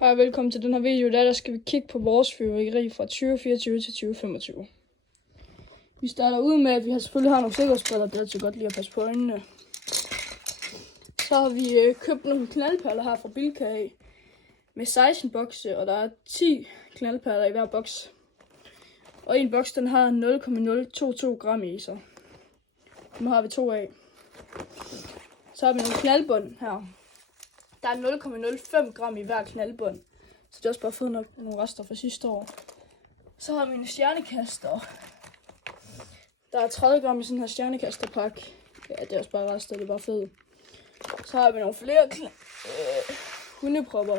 Hej og velkommen til den her video. Der skal vi kigge på vores fyrværkeri fra 2024 til 2025. Vi starter ud med, at vi selvfølgelig har nogle sikkerhedsbriller, det er altid godt lige at passe på øjnene. Så har vi købt nogle knaldperler her fra Bilka med 16 bokse, og der er 10 knaldperler i hver boks. Og en boks, den har 0,022 gram i sig. Dem har vi 2 af. Så har vi nogle knaldbånd her. Der er 0,05 gram i hver knaldbånd. Så det er også bare fået nogle rester fra sidste år. Så har vi en stjernekaster. Der er 30 gram i sådan her stjernekasterpakke. Ja, det er også bare rester, det er bare fedt. Så har vi nogle flere hundepropper,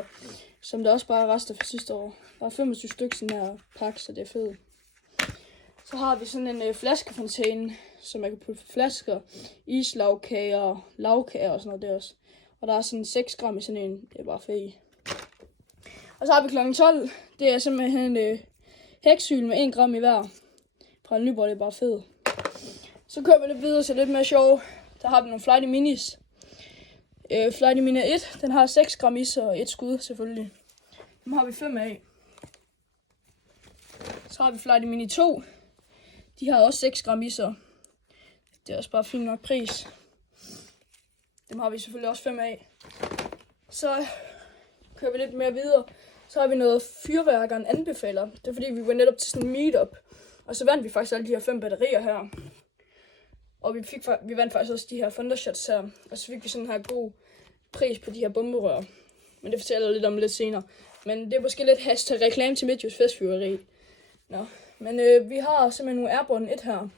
som der også bare er rester fra sidste år. Der er 25 stykker sådan her pakke, så det er fedt. Så har vi sådan en flaskefontæne, som man kan putte flasker, islagkager, lavkager og sådan noget der også. Og der er sådan 6 gram i sådan en, det er bare fedt. Og så har vi kl. 12, det er simpelthen hæksyl med 1 gram i hver. Fra Nyborg, det er bare fedt. Så kører vi lidt videre, så lidt mere sjov. Der har vi nogle Flighty Minis. Flighty Mini 1, den har 6 gram i sig og 1 skud selvfølgelig. Dem har vi 5 af. Så har vi Flighty Mini 2. De har også 6 gram i sig. Det er også bare fint nok pris. Dem har vi selvfølgelig også 5 af. Så kører vi lidt mere videre. Så har vi noget fyrværkeren anbefaler. Det er fordi vi var netop til sådan en meetup. Og så vandt vi faktisk alle de her 5 batterier her. Og vi vandt faktisk også de her Thundershots her. Og så fik vi sådan her god pris på de her bomberør. Men det fortæller jeg lidt om lidt senere. Men det er måske lidt hashtag reklame til Midtjysk Festfyrværkeri. Nå. Men vi har simpelthen nogle Airborne 1 her.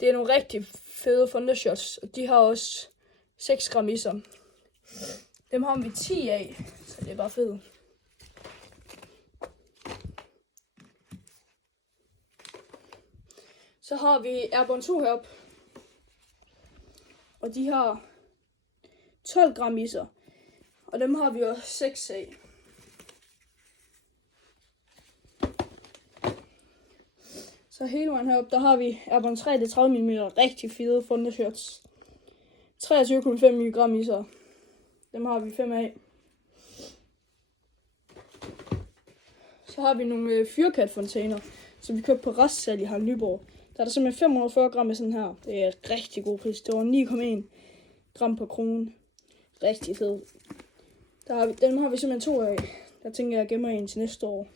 Det er nogle rigtig fede Thundershots. Og de har også 6 gram i sig. Dem har vi 10 af. Så det er bare fedt. Så har vi Airborne 2 heroppe. Og de har 12 gram i sig. Og dem har vi også 6 af. Så hele vejen heroppe, der har vi Airborne 3, det er 30 mm. Rigtig fede Thundershots. 23,5 gram i sig. Dem har vi 5 af. Så har vi nogle fyrkatfontæner, som vi købte på restsalg i Harald Nyborg. Der er der simpelthen 540 gram i sådan her. Det er et rigtig god pris. Det var 9,1 gram per krone. Rigtig fed. Dem har vi simpelthen 2 af. Der tænker jeg gemmer en til næste år.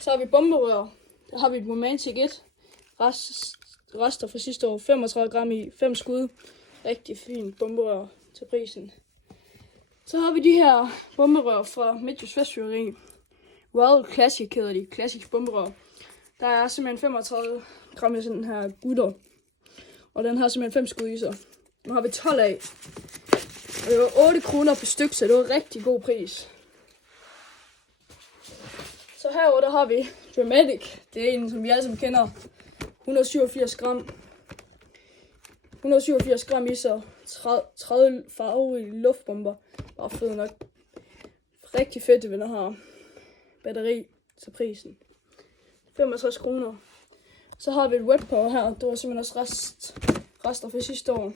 Så har vi bomberør. Der har vi et Romantic 1. Rester fra sidste år. 35 gram i 5 skud. Rigtig fint bomberør til prisen. Så har vi de her bomberør fra Midtjysk Festfyrværkeri. Royal Classic hedder de. Classic bomberør. Der er simpelthen 35 gram i sådan her gutter. Og den har simpelthen 5 skud i sig. Nu har vi 12 af. Og det var 8 kroner per styk, så det var en rigtig god pris. Så herover der har vi Dramatic. Det er en, som vi alle sammen kender. 187 gram. 187 gram i sig. 30 farverige luftbomber. Bare fedt nok. Rigtig fedt, det den her batteri til prisen. 65 kroner. Så har vi et Wet Power her. Det var simpelthen også rester fra sidste år.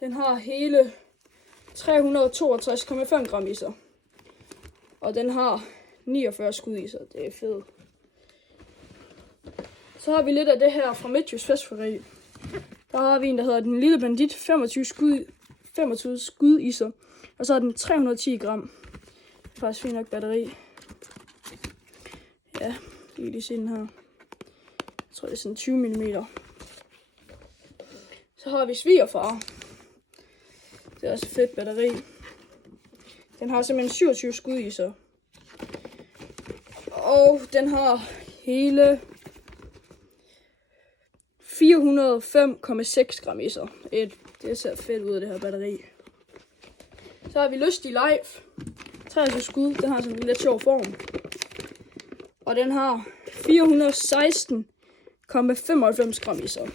Den har hele 362,5 gram i sig. Og den har 49 skud i sig. Det er fedt. Så har vi lidt af det her fra Midtjysk Festfyrværkeri. Der har vi en, der hedder Den Lille Bandit. 25 skud i sig. Og så er den 310 gram. Det er faktisk fint nok batteri. Ja, det kan lige se den her. Jeg tror, det er sådan 20 mm. Så har vi Svigerfar. Det er også et fedt batteri. Den har simpelthen 27 skud i sig. Og den har hele 405,6 gram i sig. Det ser fedt ud af det her batteri. Så har vi Lystig Live. 23 skud. Den har sådan en lidt sjov form. Og den har 416,95 gram i sig.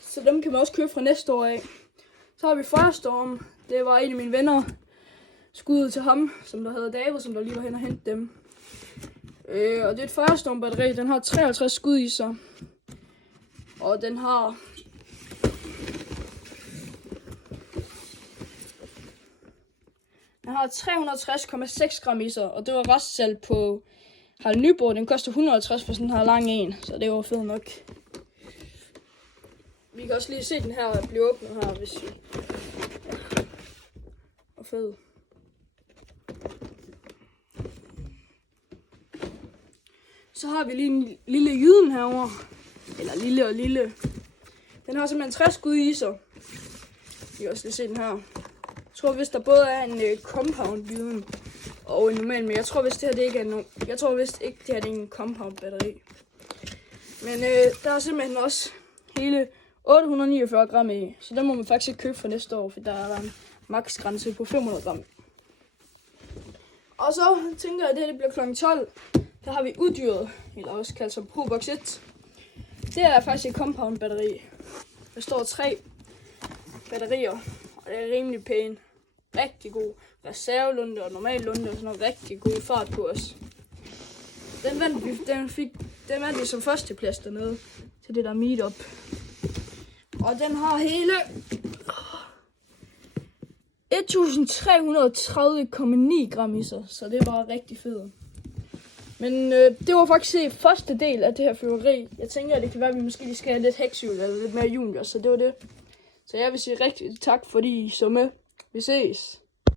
Så dem kan man også købe fra næste år af. Så har vi Firestorm. Det var en af mine venner. Skuddet til ham, som der hedder David, som der lige var hen og hente dem. Og det er et Firestorm batteri. Den har 53 skud i sig. Og den har har 360,6 gram i sig, og det var restsalg på Harald Nyborg. Den koster 150 for sådan her lang en, så det var fedt nok. Vi kan også lige se den her blive åbnet her, hvis vi... Ja. Og fed. Så har vi lige en lille jyden herovre. Eller lille og lille. Den har simpelthen 60 skud i sig. Vi kan også lige se den her. Jeg tror vist der både er en compound jyden og en normal, men jeg tror vist det her det ikke er jeg tror vist ikke det her det er en compound batteri. Men der er simpelthen også hele 849 gram i, så den må man faktisk ikke købe for næste år, for der er en maksgrænse på 500 gram. Og så tænker jeg, at det bliver kl. 12. Der har vi uddyret, eller også kaldt som Probox 1. Det er faktisk et compound batteri. Der står 3 batterier, og det er rimelig pænt. Rigtig god reservelunde og normal lunde og sådan noget rigtig god fart på os. Den vandt vi som førsteplads dernede til det der meetup. Og den har hele 1330,9 gram i sig, så det er bare rigtig fedt. Men det var faktisk første del af det her fyrværkeri. Jeg tænker, at det kan være, at vi måske skal have lidt hæksyl eller lidt mere junior, så det var det. Så jeg vil sige rigtig tak, fordi I så med. Vi ses.